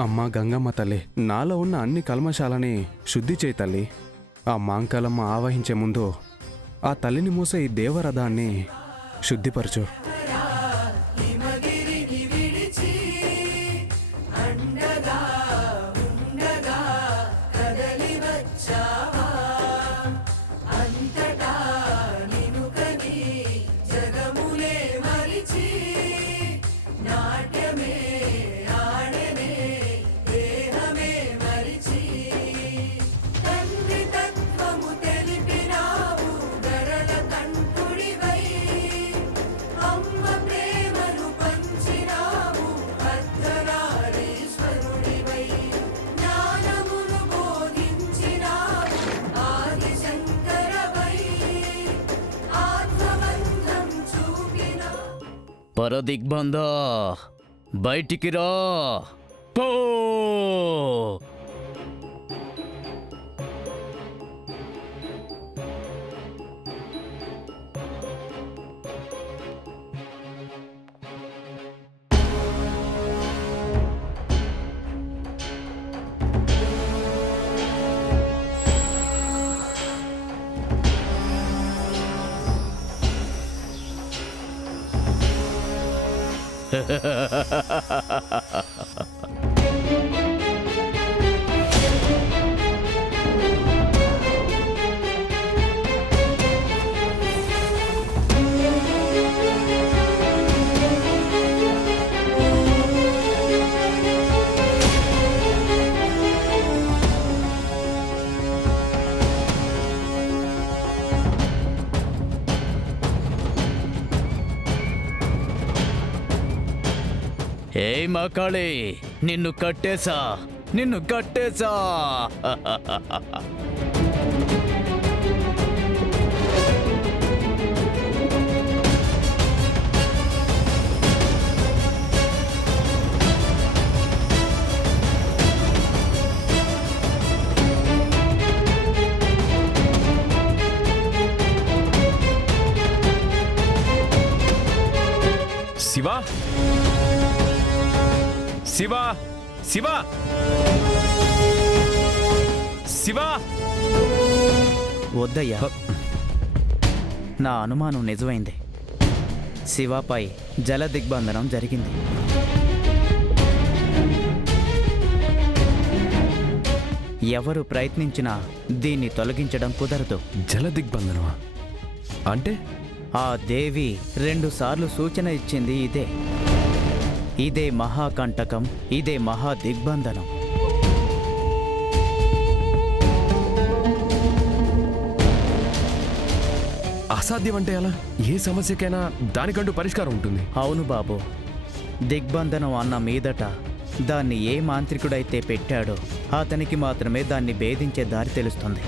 అమ్మా గంగమ్మ తల్లి, నాలో ఉన్న అన్ని కల్మశాలని శుద్ధి చేయి తల్లి. ఆ మాంకాలమ్మ ఆవహించే ముందు ఆ తల్లిని మూసే ఈ దేవరథాన్ని శుద్ధిపరచు. పరదిగ్బంధ బయటికి రా. పో ఏయ్ మకాళి, నిన్ను కట్టేశా. శివా, శివా, శివా, శివా! వద్దయ్యా, నా అనుమానం నిజమైంది. శివపై జల దిగ్బంధనం జరిగింది. ఎవరు ప్రయత్నించినా దీన్ని తొలగించడం కుదరదు. జల దిగ్బంధనమా అంటే? ఆ దేవి 2 సార్లు సూచన ఇచ్చింది. ఇదే మహాకంటకం, ఇదే మహా దిగ్బంధనం. అసాధ్యం అంటే ఎలా? ఏ సమస్యకైనా దానికంటూ పరిష్కారం ఉంటుంది. అవును బాబు, దిగ్బంధనం అన్న మీదట దాన్ని ఏ మాంత్రికుడైతే పెట్టాడో అతనికి మాత్రమే దాన్ని భేదించే దారి తెలుస్తుంది.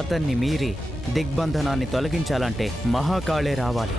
అతన్ని మీరి దిగ్బంధనాన్ని తొలగించాలంటే మహాకాళే రావాలి.